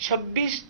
26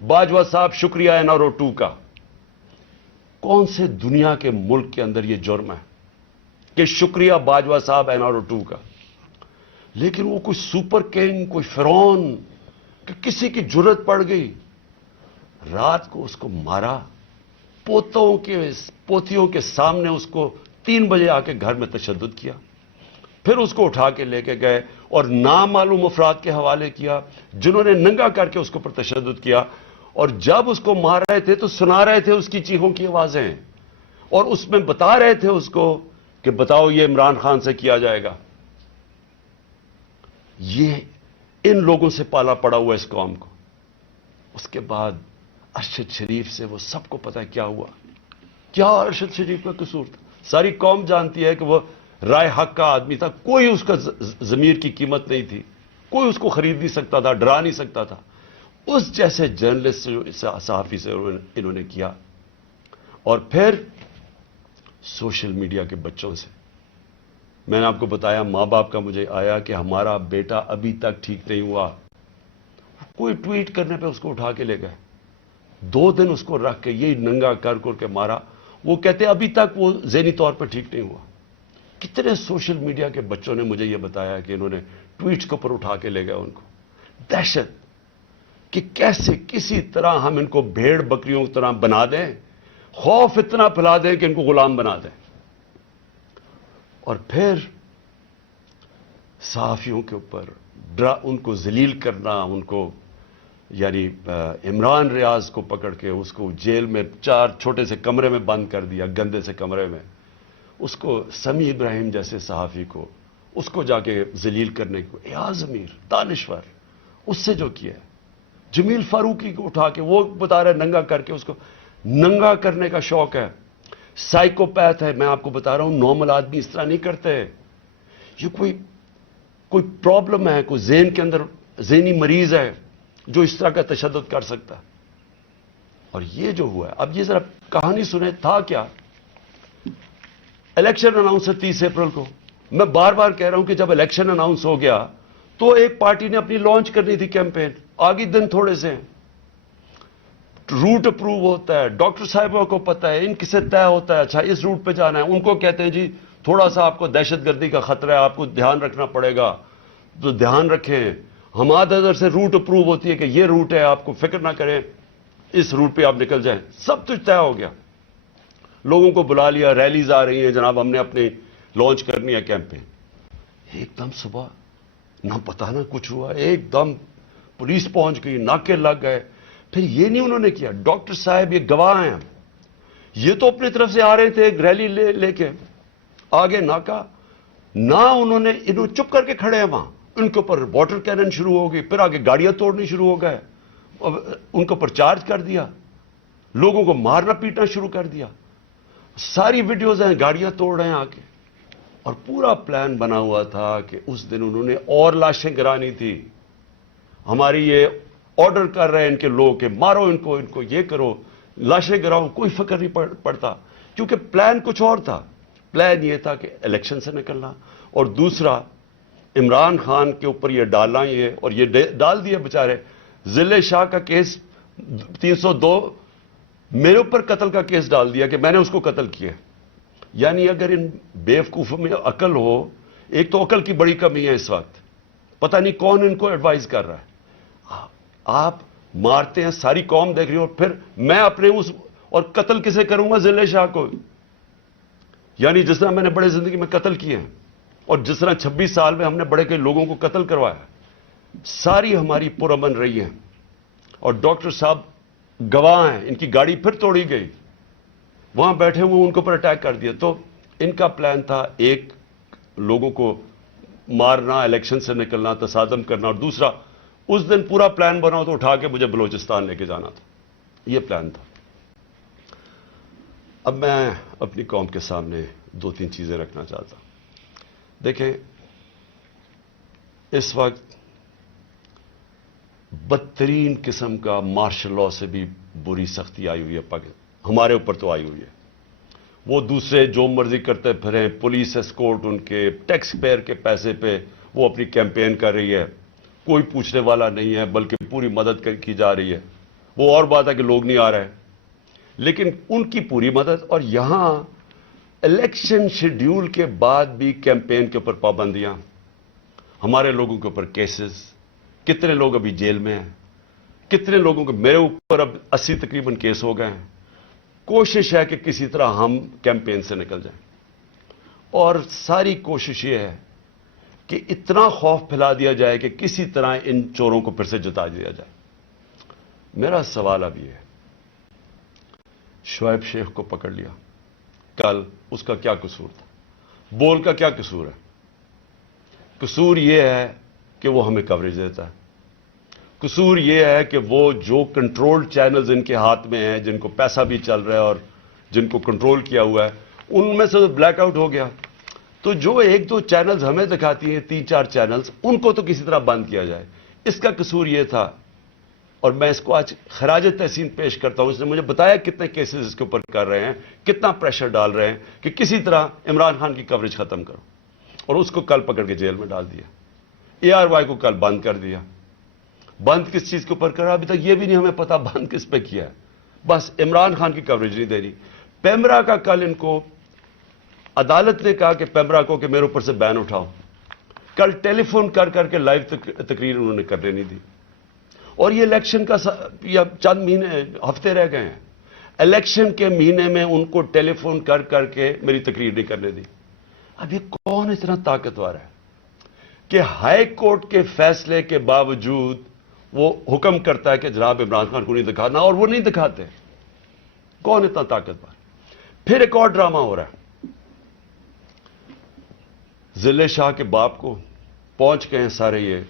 باجوہ صاحب شکریہ NRO 2 کا. کون سے دنیا کے ملک کے اندر یہ جرم ہے کہ شکریہ باجوہ صاحب NRO 2 کا؟ لیکن وہ کوئی سپر کنگ، کوئی فرعون کہ کسی کی جرت پڑ گئی، رات کو اس کو مارا، پوتیوں کے سامنے اس کو 3 بجے آ کے گھر میں تشدد کیا، پھر اس کو اٹھا کے لے کے گئے اور نامعلوم افراد کے حوالے کیا جنہوں نے ننگا کر کے اس کو پر تشدد کیا، اور جب اس کو مار رہے تھے تو سنا رہے تھے اس کی چیخوں کی آوازیں، اور اس میں بتا رہے تھے اس کو کہ بتاؤ یہ عمران خان سے کیا جائے گا. یہ ان لوگوں سے پالا پڑا ہوا اس قوم کو. اس کے بعد ارشد شریف سے وہ سب کو پتا ہے کیا ہوا. کیا ارشد شریف کا قصور تھا؟ ساری قوم جانتی ہے کہ وہ رائے حق کا آدمی تھا، کوئی اس کا ضمیر کی قیمت نہیں تھی، کوئی اس کو خرید نہیں سکتا تھا، ڈرا نہیں سکتا تھا. اس جیسے جرنلسٹ سے، صحافی سے انہوں نے کیا. اور پھر سوشل میڈیا کے بچوں سے میں نے آپ کو بتایا، ماں باپ کا مجھے آیا کہ ہمارا بیٹا ابھی تک ٹھیک نہیں ہوا. کوئی ٹویٹ کرنے پہ اس کو اٹھا کے لے گئے، 2 دن اس کو رکھ کے یہی ننگا کر کے مارا. وہ کہتے ابھی تک وہ ذہنی طور پہ ٹھیک نہیں ہوا. کتنے سوشل میڈیا کے بچوں نے مجھے یہ بتایا کہ انہوں نے ٹویٹس کے اوپر اٹھا کے لے گئے ان کو. دہشت کہ کیسے کسی طرح ہم ان کو بھیڑ بکریوں کی طرح بنا دیں، خوف اتنا پھیلا دیں کہ ان کو غلام بنا دیں. اور پھر صحافیوں کے اوپر ان کو ذلیل کرنا، ان کو یعنی عمران ریاض کو پکڑ کے اس کو جیل میں 4 چھوٹے سے کمرے میں بند کر دیا، گندے سے کمرے میں. اس کو سمیع ابراہیم جیسے صحافی کو اس کو جا کے ذلیل کرنے کو، ایاز امیر دانشور اس سے جو کیا ہے. جمیل فاروقی کو اٹھا کے وہ بتا رہے ننگا کر کے، اس کو ننگا کرنے کا شوق ہے. سائیکوپیتھ ہے، میں آپ کو بتا رہا ہوں، نارمل آدمی اس طرح نہیں کرتے. یہ کوئی پرابلم ہے، کوئی ذہن کے اندر ذہنی مریض ہے جو اس طرح کا تشدد کر سکتا ہے. اور یہ جو ہوا ہے، اب یہ ذرا کہانی سنیں تھا کیا. الیکشن اناؤنس ہے 30 اپریل کو. میں بار بار کہہ رہا ہوں کہ جب الیکشن اناؤنس ہو گیا تو ایک پارٹی نے اپنی لانچ کرنی تھی کیمپین. آگے دن تھوڑے سے روٹ اپروو ہوتا ہے، ڈاکٹر صاحبوں کو پتا ہے، ان کسے طے ہوتا ہے اچھا اس روٹ پہ جانا ہے. ان کو کہتے ہیں جی تھوڑا سا آپ کو دہشت گردی کا خطرہ ہے، آپ کو دھیان رکھنا پڑے گا، تو دھیان رکھیں. ہمارے ادھر سے روٹ اپروو ہوتی ہے کہ یہ روٹ ہے، آپ کو فکر نہ کریں، اس روٹ پہ آپ نکل جائیں. سب کچھ طے ہو گیا. لوگوں کو بلا لیا، ریلیز آ رہی ہیں، جناب ہم نے اپنی لانچ کرنی ہے کیمپین. ایک دم صبح نہ پتا نہ کچھ ہوا، ایک دم پولیس پہنچ گئی، ناکے لگ گئے. پھر یہ نہیں انہوں نے کیا، ڈاکٹر صاحب یہ گواہ ہیں، یہ تو اپنی طرف سے آ رہے تھے ایک ریلی لے کے، آگے ناکا نہ انہوں چپ کر کے کھڑے ہیں وہاں. ان کے اوپر واٹر کینن شروع ہو گئی، پھر آگے گاڑیاں توڑنی شروع ہو گئے، ان کے اوپر چارج کر دیا، لوگوں کو مارنا پیٹنا شروع کر دیا. ساری ویڈیوز ہیں، گاڑیاں توڑ رہے ہیں آ کے. اور پورا پلان بنا ہوا تھا کہ اس دن انہوں نے اور لاشیں گرانی تھی. ہماری یہ آرڈر کر رہے ہیں ان کے لوگ کہ مارو ان کو یہ کرو، لاشیں گراؤ، کوئی فکر نہیں پڑتا، کیونکہ پلان کچھ اور تھا. پلان یہ تھا کہ الیکشن سے نکلنا، اور دوسرا عمران خان کے اوپر یہ ڈالنا، یہ اور یہ ڈال دیا بیچارے. ضلع شاہ کا کیس 302 میرے اوپر قتل کا کیس ڈال دیا کہ میں نے اس کو قتل کیا. یعنی اگر ان بیوقوفوں میں عقل ہو، ایک تو عقل کی بڑی کمی ہے اس وقت، پتہ نہیں کون ان کو ایڈوائز کر رہا ہے. آپ مارتے ہیں، ساری قوم دیکھ رہی ہو، پھر میں اپنے اور قتل کسے کروں گا؟ ضلع شاہ کو. یعنی جس طرح میں نے بڑے زندگی میں قتل کیے ہیں، اور جس طرح 26 سال میں ہم نے بڑے کئی لوگوں کو قتل کروایا، ساری ہماری پرامن رہی ہیں. اور ڈاکٹر صاحب گواہ ہیں، ان کی گاڑی پھر توڑی گئی، وہاں بیٹھے ہوئے ان کے اوپر اٹیک کر دیا. تو ان کا پلان تھا ایک لوگوں کو مارنا، الیکشن سے نکلنا، تصادم کرنا، اور دوسرا اس دن پورا پلان بنا تو اٹھا کے مجھے بلوچستان لے کے جانا تھا. یہ پلان تھا. اب میں اپنی قوم کے سامنے 2-3 چیزیں رکھنا چاہتا ہوں. دیکھیں، اس وقت بدترین قسم کا مارشل لاء سے بھی بری سختی آئی ہوئی ہے ہمارے اوپر تو آئی ہوئی ہے. وہ دوسرے جو مرضی کرتے پھریں، پولیس اسکورٹ ان کے ٹیکس پیئر کے پیسے پہ وہ اپنی کیمپین کر رہی ہے، کوئی پوچھنے والا نہیں ہے، بلکہ پوری مدد کی جا رہی ہے. وہ اور بات ہے کہ لوگ نہیں آ رہے، لیکن ان کی پوری مدد. اور یہاں الیکشن شیڈیول کے بعد بھی کیمپین کے اوپر پابندیاں، ہمارے لوگوں کے اوپر کیسز، کتنے لوگ ابھی جیل میں ہیں، کتنے لوگوں کے، میرے اوپر اب 80 تقریباً کیس ہو گئے ہیں. کوشش ہے کہ کسی طرح ہم کیمپین سے نکل جائیں، اور ساری کوشش یہ ہے کہ اتنا خوف پھیلا دیا جائے کہ کسی طرح ان چوروں کو پھر سے جتا دیا جائے. میرا سوال اب یہ ہے، شعیب شیخ کو پکڑ لیا کل، اس کا کیا قصور تھا؟ بول کا کیا قصور ہے؟ قصور یہ ہے کہ وہ ہمیں کوریج دیتا ہے. قصور یہ ہے کہ وہ جو کنٹرول چینلز ان کے ہاتھ میں ہیں، جن کو پیسہ بھی چل رہا ہے اور جن کو کنٹرول کیا ہوا ہے، ان میں سے بلیک آؤٹ ہو گیا. تو جو ایک دو چینلز ہمیں دکھاتی ہیں، 3-4 چینلز، ان کو تو کسی طرح بند کیا جائے. اس کا قصور یہ تھا، اور میں اس کو آج خراج تحسین پیش کرتا ہوں. اس نے مجھے بتایا کتنے کیسز اس کے اوپر کر رہے ہیں، کتنا پریشر ڈال رہے ہیں کہ کسی طرح عمران خان کی کوریج ختم کرو. اور اس کو کل پکڑ کے جیل میں ڈال دیا. ARY کو کل بند کر دیا. بند کس چیز کے اوپر کرا ابھی تک یہ بھی نہیں ہمیں پتا بند کس پہ کیا ہے. بس عمران خان کی کوریج نہیں دے رہی. پیمرا کا کل ان کو عدالت نے کہا کہ پیمرا کو کہ میرے اوپر سے بین اٹھاؤ. کل ٹیلی فون کر کر کے لائیو تقریر انہوں نے کرنے نہیں دی. اور یہ الیکشن کا یا چند مہینے ہفتے رہ گئے ہیں، الیکشن کے مہینے میں ان کو ٹیلی فون کر کر کے میری تقریر نہیں کرنے دی. اب یہ کون اتنا طاقتور ہے کہ ہائی کورٹ کے فیصلے کے باوجود وہ حکم کرتا ہے کہ جناب عمران خان کو نہیں دکھانا، اور وہ نہیں دکھاتے؟ کون اتنا طاقتور؟ پھر ایک اور ڈرامہ ہو رہا ہے. ضلع شاہ کے باپ کو پہنچ گئے ہیں سارے، یہ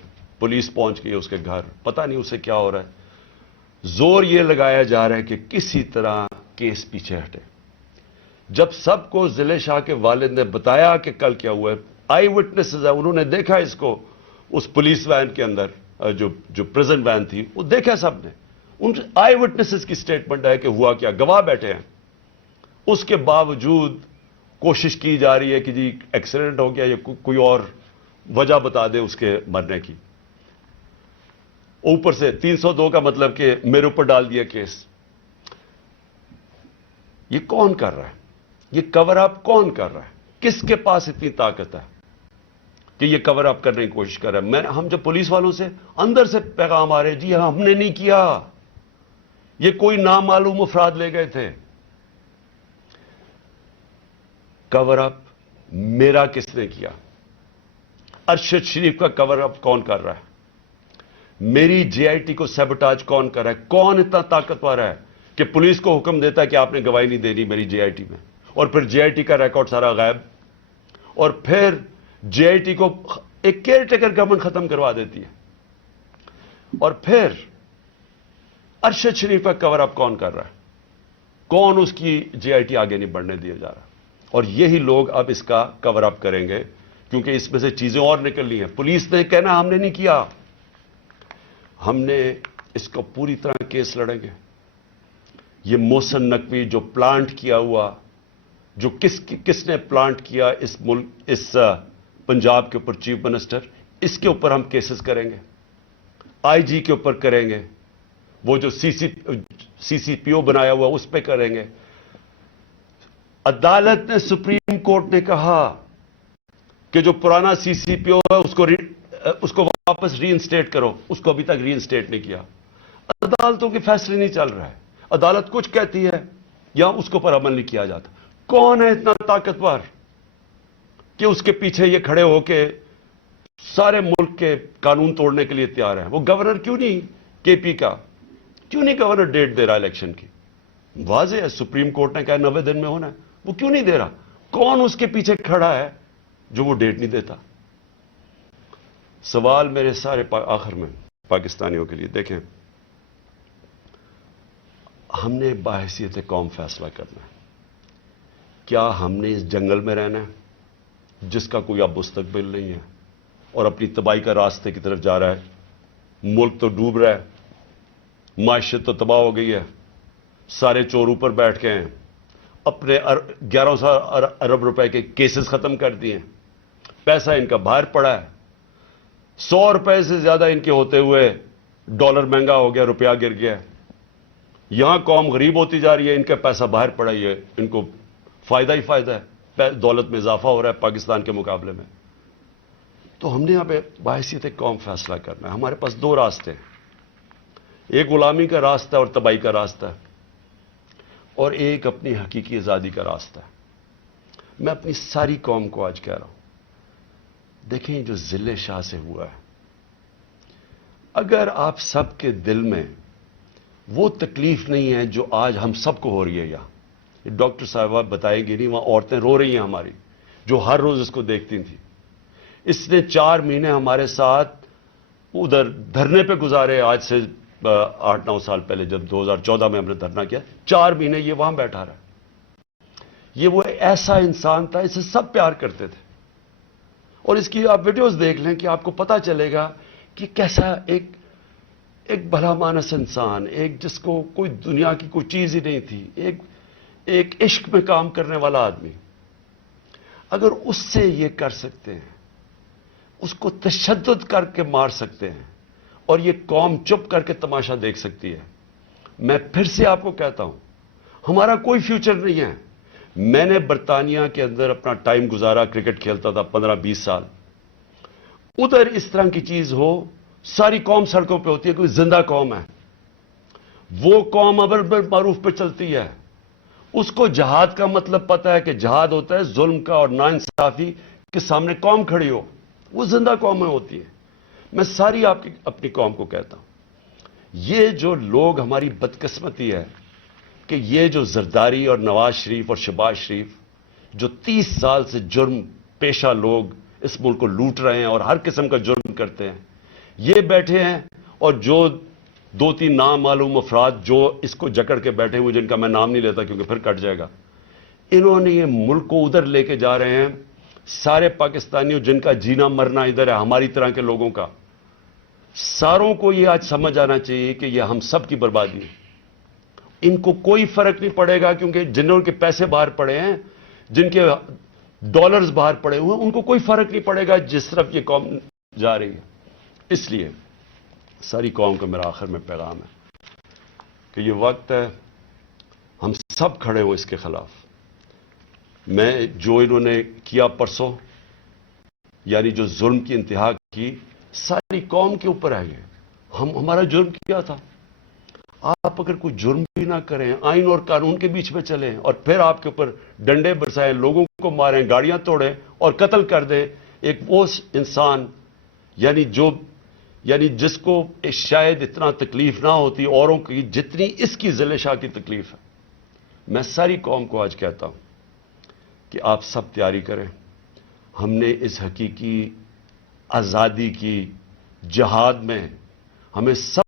پولیس پہنچ گئی ہے اس کے گھر، پتہ نہیں اسے کیا ہو رہا ہے. زور یہ لگایا جا رہا ہے کہ کسی طرح کیس پیچھے ہٹے. جب سب کو ضلع شاہ کے والد نے بتایا کہ کل کیا ہوا ہے، آئی وٹنسز ہے، انہوں نے دیکھا اس کو اس پولیس وین کے اندر، جو پریزن وین تھی، وہ دیکھا سب نے. ان آئی وٹنسز کی سٹیٹمنٹ ہے کہ ہوا کیا، گواہ بیٹھے ہیں. اس کے باوجود کوشش کی جا رہی ہے کہ جی ایکسیڈنٹ ہو گیا یا کوئی اور وجہ بتا دے اس کے مرنے کی. اوپر سے 302 کا مطلب کہ میرے اوپر ڈال دیا کیس. یہ کون کر رہا ہے؟ یہ کور اپ کون کر رہا ہے؟ کس کے پاس اتنی طاقت ہے کہ یہ کور اپ کرنے کی کوشش کر رہا ہے؟ ہم جب پولیس والوں سے اندر سے پیغام آ رہے جی ہم نے نہیں کیا، یہ کوئی نامعلوم افراد لے گئے تھے. کور اپ میرا کس نے کیا؟ ارشد شریف کا کور اپ کون کر رہا ہے؟ میری JIT کو سیبوٹاج کون کر رہا ہے؟ کون اتنا طاقتور ہے کہ پولیس کو حکم دیتا ہے کہ آپ نے گواہی نہیں دینی میری JIT میں، اور پھر JIT کا ریکارڈ سارا غائب، اور پھر JIT کو ایک کیئر ٹیکر گورنمنٹ ختم کروا دیتی ہے. اور پھر ارشد شریف کا کور اپ کون کر رہا ہے؟ کون اس کی JIT آگے نہیں بڑھنے دیا جا رہا؟ اور یہی لوگ اب اس کا کور اپ کریں گے، کیونکہ اس میں سے چیزیں اور نکلنی ہیں. پولیس نے کہنا ہم نے نہیں کیا، ہم نے اس کو پوری طرح کیس لڑیں گے. یہ محسن نقوی جو پلانٹ کیا ہوا، جو کس نے پلانٹ کیا اس ملک، اس پنجاب کے اوپر چیف منسٹر، اس کے اوپر ہم کیسز کریں گے. IG کے اوپر کریں گے، وہ جو CCPO بنایا ہوا اس پہ کریں گے. عدالت نے، سپریم کورٹ نے کہا کہ جو پرانا CCPO ہے اس کو واپس ری انسٹیٹ کرو، اس کو ابھی تک ری انسٹیٹ نہیں کیا. عدالتوں کے فیصلے نہیں چل رہا ہے، عدالت کچھ کہتی ہے یا اس کے اوپر عمل نہیں کیا جاتا. کون ہے اتنا طاقتور کہ اس کے پیچھے یہ کھڑے ہو کے سارے ملک کے قانون توڑنے کے لیے تیار ہے؟ وہ گورنر کیوں نہیں KP کا، کیوں نہیں گورنر ڈیٹ دے رہا الیکشن کی؟ واضح ہے سپریم کورٹ نے کہا 90 دن میں ہونا ہے، وہ کیوں نہیں دے رہا؟ کون اس کے پیچھے کھڑا ہے جو وہ ڈیٹ نہیں دیتا؟ سوال میرے سارے آخر میں پاکستانیوں کے لیے، دیکھیں ہم نے بحیثیت قوم فیصلہ کرنا ہے. کیا ہم نے اس جنگل میں رہنا ہے جس کا کوئی اب مستقبل نہیں ہے اور اپنی تباہی کا راستے کی طرف جا رہا ہے؟ ملک تو ڈوب رہا ہے، معیشت تو تباہ ہو گئی ہے، سارے چور اوپر بیٹھ کے ہیں، اپنے 1100 ارب روپے کے کیسز ختم کر دیے ہیں، پیسہ ان کا باہر پڑا ہے. 100 روپے سے زیادہ ان کے ہوتے ہوئے ڈالر مہنگا ہو گیا، روپیہ گر گیا ہے. یہاں قوم غریب ہوتی جا رہی ہے, ان کا پیسہ باہر پڑا ہی ہے, ان کو فائدہ ہی فائدہ ہے, دولت میں اضافہ ہو رہا ہے پاکستان کے مقابلے میں. تو ہم نے یہاں پہ بحیثیت قوم فیصلہ کرنا ہے. ہمارے پاس دو راستے ہیں, ایک غلامی کا راستہ اور تباہی کا راستہ ہے, اور ایک اپنی حقیقی آزادی کا راستہ ہے. میں اپنی ساری قوم کو آج کہہ رہا ہوں, دیکھیں جو ضلع شاہ سے ہوا ہے, اگر آپ سب کے دل میں وہ تکلیف نہیں ہے جو آج ہم سب کو ہو رہی ہے, یہاں ڈاکٹر صاحبہ بتائیں گی نہیں, وہاں عورتیں رو رہی ہیں ہماری, جو ہر روز اس کو دیکھتی تھیں. اس نے 4 مہینے ہمارے ساتھ ادھر دھرنے پہ گزارے, آج سے 8-9 سال پہلے جب 2014 میں ہم نے دھرنا کیا, 4 مہینے یہ وہاں بیٹھا رہا. یہ وہ ایسا انسان تھا, اسے سب پیار کرتے تھے, اور اس کی آپ ویڈیوز دیکھ لیں کہ آپ کو پتا چلے گا کہ کیسا ایک بھلا مانس انسان, ایک جس کو کوئی دنیا کی کوئی چیز ہی نہیں تھی, ایک عشق میں کام کرنے والا آدمی. اگر اس سے یہ کر سکتے ہیں, اس کو تشدد کر کے مار سکتے ہیں, اور یہ قوم چپ کر کے تماشا دیکھ سکتی ہے, میں پھر سے آپ کو کہتا ہوں, ہمارا کوئی فیوچر نہیں ہے. میں نے برطانیہ کے اندر اپنا ٹائم گزارا, کرکٹ کھیلتا تھا 15-20 سال. ادھر اس طرح کی چیز ہو, ساری قوم سڑکوں پہ ہوتی ہے, کوئی زندہ قوم ہے, وہ قوم امر معروف پہ چلتی ہے. اس کو جہاد کا مطلب پتا ہے کہ جہاد ہوتا ہے ظلم کا اور ناانصافی کے سامنے قوم کھڑی ہو, وہ زندہ قومیں ہوتی ہیں. میں ساری اپنی قوم کو کہتا ہوں, یہ جو لوگ ہماری بدقسمتی ہے کہ یہ جو زرداری اور نواز شریف اور شہباز شریف جو 30 سال سے جرم پیشہ لوگ اس ملک کو لوٹ رہے ہیں اور ہر قسم کا جرم کرتے ہیں, یہ بیٹھے ہیں, اور جو 2-3 نامعلوم افراد جو اس کو جکڑ کے بیٹھے ہوئے, جن کا میں نام نہیں لیتا کیونکہ پھر کٹ جائے گا, انہوں نے یہ ملک کو ادھر لے کے جا رہے ہیں. سارے پاکستانیوں جن کا جینا مرنا ادھر ہے, ہماری طرح کے لوگوں کا, ساروں کو یہ آج سمجھ آنا چاہیے کہ یہ ہم سب کی بربادی ہے. ان کو کوئی فرق نہیں پڑے گا, کیونکہ جنہوں کے پیسے باہر پڑے ہیں, جن کے ڈالرز باہر پڑے ہوئے ہیں, ان کو کوئی فرق نہیں پڑے گا جس طرف یہ قوم جا رہی ہے. اس لیے ساری قوم کا میرا آخر میں پیغام ہے کہ یہ وقت ہے ہم سب کھڑے ہوں اس کے خلاف. میں جو انہوں نے کیا پرسوں, یعنی جو ظلم کی انتہا کی, ساری قوم کے اوپر ہے. یہ ہمارا جرم کیا تھا. آپ اگر کوئی جرم بھی نہ کریں, آئین اور قانون کے بیچ میں چلیں, اور پھر آپ کے اوپر ڈنڈے برسائیں, لوگوں کو ماریں, گاڑیاں توڑیں اور قتل کر دیں, ایک وہ انسان یعنی جس کو شاید اتنا تکلیف نہ ہوتی اوروں کی جتنی اس کی ضلع شاہ کی تکلیف ہے. میں ساری قوم کو آج کہتا ہوں کہ آپ سب تیاری کریں. ہم نے اس حقیقی آزادی کی جہاد میں ہمیں سب